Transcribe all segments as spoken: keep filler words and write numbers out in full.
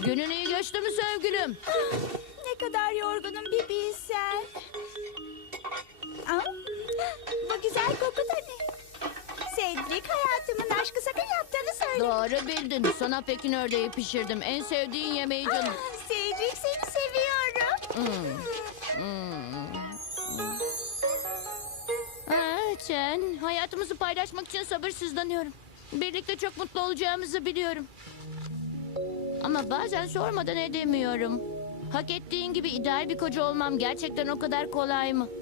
Günün iyi geçti mi sevgilim? Ne kadar yorgunum bir bilsen. Aa, bu güzel koku da ne? Cedric, hayatımın aşkı, sakın yaptığını söyle. Doğru bildin. Sana Pekin ördeği pişirdim. En sevdiğin yemeği canım. Ah, Cedric, seni seviyorum. Ha, Chen, hayatımızı paylaşmak için sabırsızlanıyorum. Birlikte çok mutlu olacağımızı biliyorum. Ama bazen sormadan edemiyorum. Hak ettiğin gibi ideal bir koca olmam gerçekten o kadar kolay mı?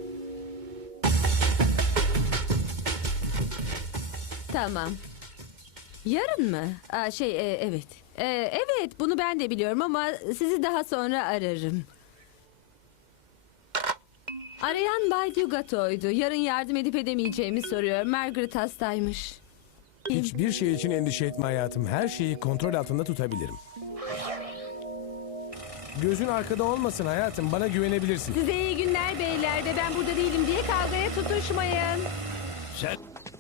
Tamam. Yarın mı? Aa, şey e, evet. E, evet bunu ben de biliyorum ama sizi daha sonra ararım. Arayan Bay Dugato'ydu. Yarın yardım edip edemeyeceğimi soruyor. Margaret hastaymış. Hiçbir şey için endişe etme hayatım. Her şeyi kontrol altında tutabilirim. Gözün arkada olmasın hayatım. Bana güvenebilirsin. Size iyi günler beyler ve ben burada değilim diye kavgaya tutuşmayın. Sen...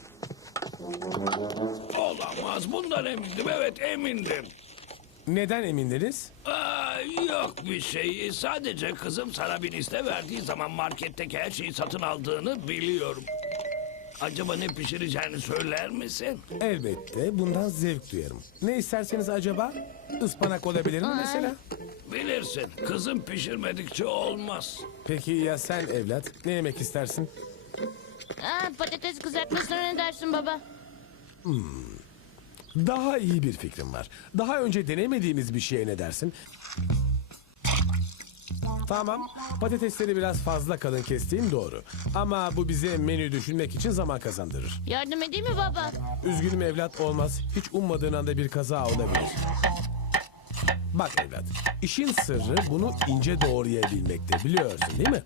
Olamaz. Bundan emindim. Evet emindim. Neden emindiniz? Aa, yok bir şey. Sadece kızım sana bir liste verdiği zaman marketteki her şeyi satın aldığını biliyorum. Acaba ne pişireceğini söyler misin? Elbette. Bundan zevk duyarım. Ne isterseniz acaba? Ispanak olabilir mi mesela? Bilirsin. Kızım pişirmedikçe olmaz. Peki ya sen evlat? Ne yemek istersin? Ha, patates kızartmasına ne dersin baba? Daha iyi bir fikrim var. Daha önce denemediğimiz bir şeye ne dersin? Tamam, patatesleri biraz fazla kalın kestiğim doğru. Ama bu bize menü düşünmek için zaman kazandırır. Yardım edeyim mi baba? Üzgünüm evlat, olmaz. Hiç ummadığın anda bir kaza olabilir. Bak evlat, işin sırrı bunu ince doğrayabilmekte, biliyorsun değil mi?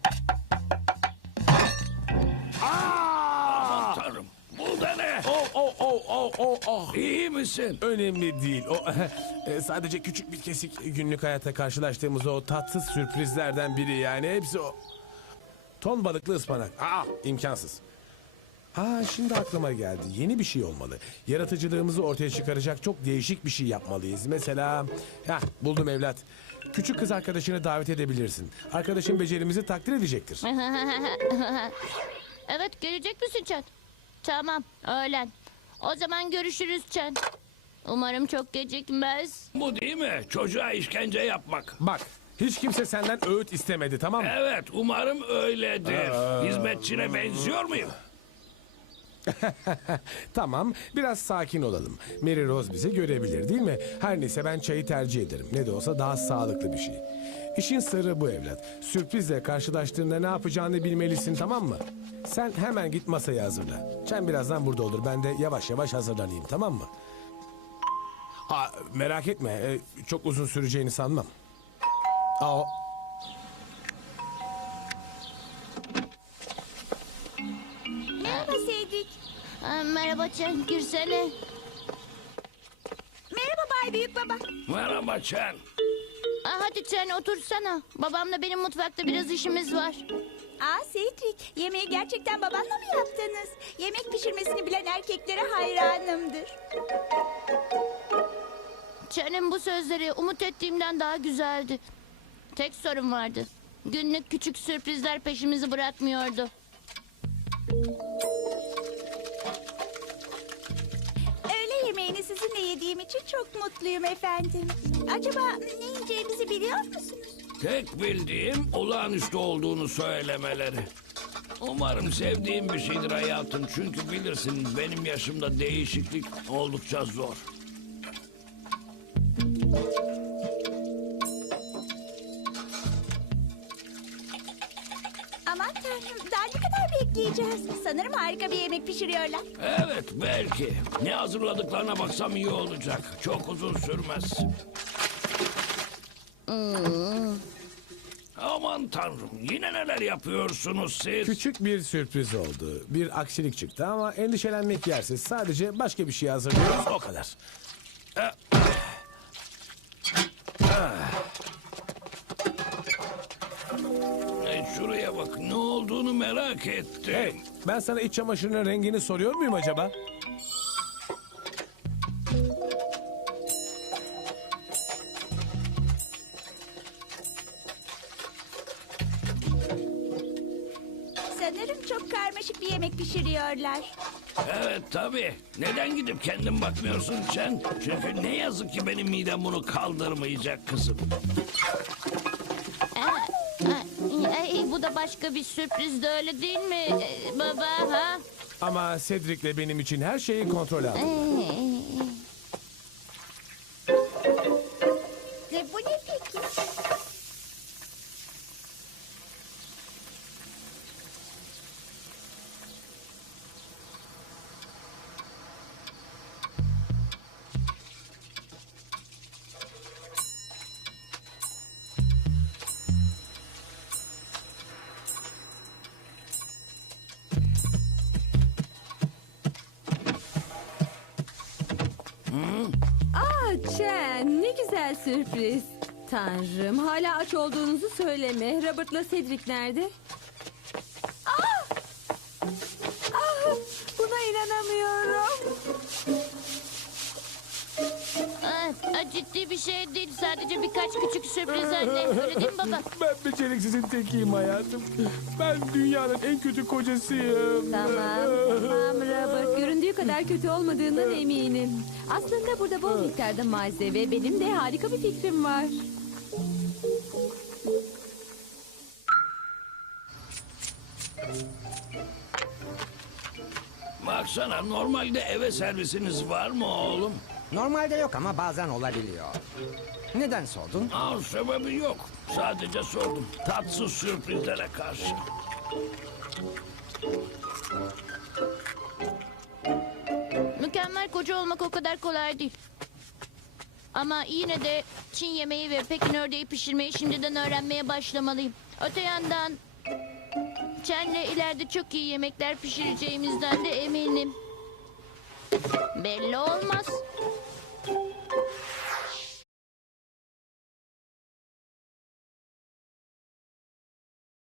Aman tanrım. Bu da ne? Oh oh oh oh oh oh. İyi misin? Önemli değil. O e, sadece küçük bir kesik, günlük hayatta karşılaştığımız o tatsız sürprizlerden biri yani. Hepsi o. Ton balıklı ıspanak. Aa, imkansız. Ha, şimdi aklıma geldi. Yeni bir şey olmalı. Yaratıcılığımızı ortaya çıkaracak çok değişik bir şey yapmalıyız. Mesela, heh, buldum evlat. Küçük kız arkadaşını davet edebilirsin. Arkadaşın becerimizi takdir edecektir. Evet, gelecek misin Chen? Tamam, öğlen. O zaman görüşürüz Chen. Umarım çok gecikmez. Bu değil mi? Çocuğa işkence yapmak. Bak, hiç kimse senden öğüt istemedi, tamam mı? Evet, umarım öyledir. Hizmetçine benziyor muyum? Tamam, biraz sakin olalım. Mary Rose bizi görebilir değil mi? Her neyse ben çayı tercih ederim. Ne de olsa daha sağlıklı bir şey. İşin sırrı bu evlat. Sürprizle karşılaştığında ne yapacağını bilmelisin, tamam mı? Sen hemen git masayı hazırla. Çen birazdan burada olur. Ben de yavaş yavaş hazırlanayım, tamam mı? Ha, merak etme. e, Çok uzun süreceğini sanmam. Aa, Merhaba Cedric. Ha, merhaba Chen, girsene. Merhaba Bay Büyük Baba. Merhaba Chen. Aa, hadi Chen otursana. Babamla benim mutfakta biraz işimiz var. Aa Cedric, yemeği gerçekten babanla mı yaptınız? Yemek pişirmesini bilen erkeklere hayranımdır. Chen'in bu sözleri umut ettiğimden daha güzeldi. Tek sorun vardı. Günlük küçük sürprizler peşimizi bırakmıyordu. Öğle yemeğini sizinle yediğim için çok mutluyum efendim. Acaba ne yiyeceğimizi biliyor musunuz? Tek bildiğim olağanüstü olduğunu söylemeleri. Umarım sevdiğim bir şeydir hayatım. Çünkü bilirsin benim yaşımda değişiklik oldukça zor. Aman tanrım, daha ne kadar bekleyeceğiz? Sanırım harika bir yemek pişiriyorlar. Evet belki. Ne hazırladıklarına baksam iyi olacak. Çok uzun sürmez. Aman tanrım, yine neler yapıyorsunuz siz? küçük bir sürpriz oldu. Bir aksilik çıktı ama endişelenmek yersiz. Sadece başka bir şey hazırlıyoruz, o kadar. E, şuraya bak, ne olduğunu merak ettim. Hey, ben sana iç çamaşırının rengini soruyor muyum acaba? karmaşık bir yemek pişiriyorlar. Evet tabii. Neden gidip kendin bakmıyorsun Çen? Çünkü ne yazık ki benim midem bunu kaldırmayacak kızım. Aa, aa, ay, bu da başka bir sürpriz de öyle değil mi ee, baba ha? Ama Cedric'le benim için her şeyi kontrol aldı. Ee, Ve bu ne peki? Aa Chen, ne güzel sürpriz. Tanrım, hala aç olduğunuzu söyleme. Robert'la Cedric nerede? Aa! Aa, buna inanamıyorum. aa, ciddi bir şey değil, sadece birkaç küçük sürpriz anne. Öyle değil mi baba? Ben beceriksizin tekiyim hayatım. Ben dünyanın en kötü kocasıyım. Tamam, tamam Robert. Göründüğü kadar kötü olmadığından eminim. Aslında burada bol miktarda malzeme. Benim de harika bir fikrim var. Baksana normalde eve servisiniz var mı oğlum? Normalde yok ama bazen olabiliyor. Neden sordun? Aa, sebebi yok. Sadece sordum. Tatsız sürprizlere karşı. Mükemmel koca olmak o kadar kolay değil. Ama yine de Çin yemeği ve Pekin ördeği pişirmeyi şimdiden öğrenmeye başlamalıyım. Öte yandan Çen'le ileride çok iyi yemekler pişireceğimizden de eminim. Belli olmaz.